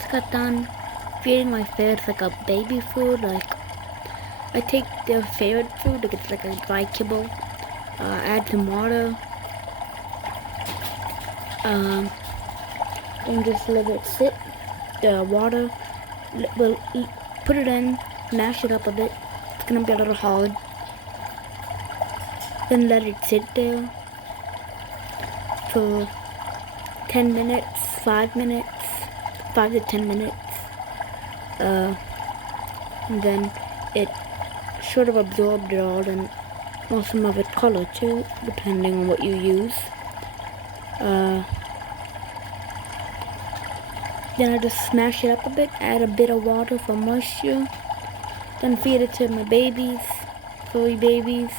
just got done feeding my ferrets like a baby food. Like I take their favorite food, like it's like a dry kibble. Add some water. And just let it sit. The water, we'll put it in, mash it up a bit. It's gonna be a little hard. Then let it sit there for 10 minutes, 5 minutes, 5 to 10 minutes. And then it sort of absorbed it all, and some of its color too, depending on what you use. Then I just smash it up a bit, add a bit of water for moisture, then feed it to my babies, furry babies,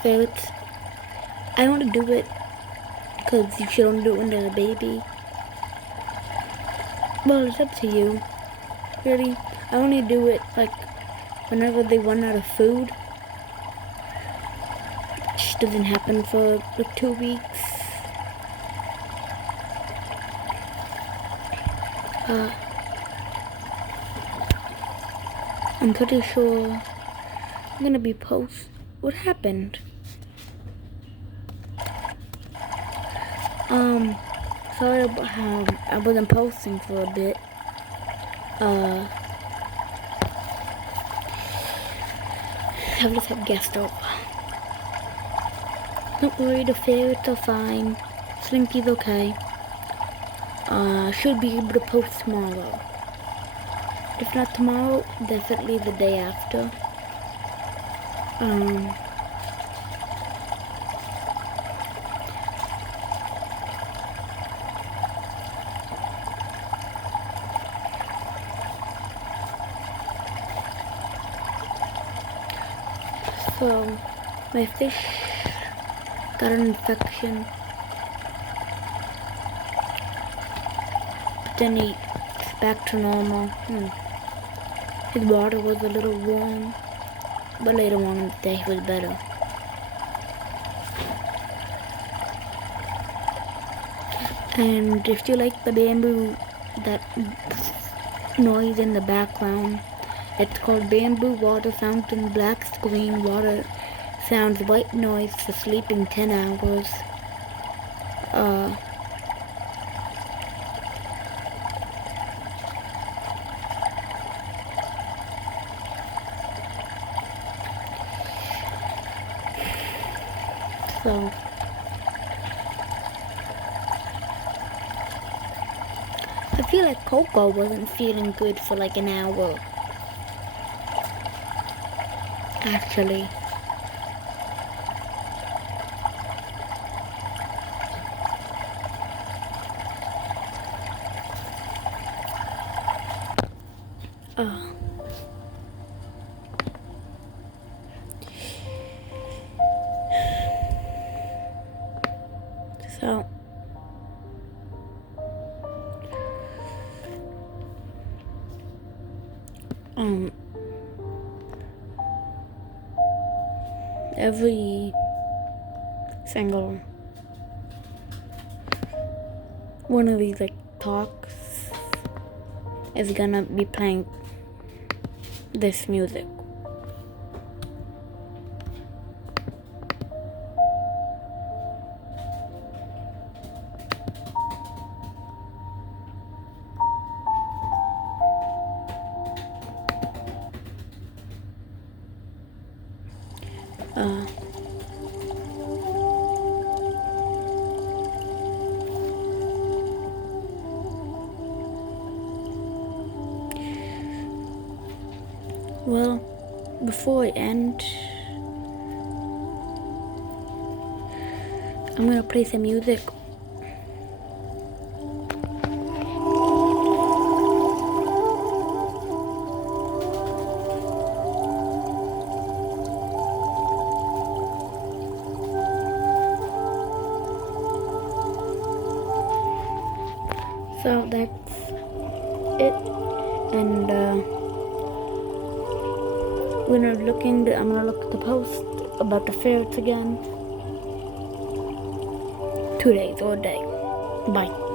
ferrets. I only do it because you should only do it when they're a baby. Well, it's up to you, really. I only do it like whenever they run out of food, which doesn't happen for like 2 weeks. I'm pretty sure I'm gonna be what happened? Sorry about how I wasn't posting for a bit. I've just had guests over. Don't worry, the ferrets are fine. Slinky's okay. Should be able to post tomorrow. If not tomorrow, definitely the day after. So, my fish got an infection. But then he's back to normal. His water was a little warm, but later on in the day he was better. And if you like the bamboo, that noise in the background, it's called Bamboo Water Fountain Black Screen Water Sounds White Noise for Sleeping 10 Hours. So I feel like Coco wasn't feeling good for like an hour. Actually. So every single one of these like talks is gonna be playing this music. Well, before I end, I'm gonna play some music. So that's it, and I'm gonna look at the post about the ferrets again. 2 days or a day. Bye.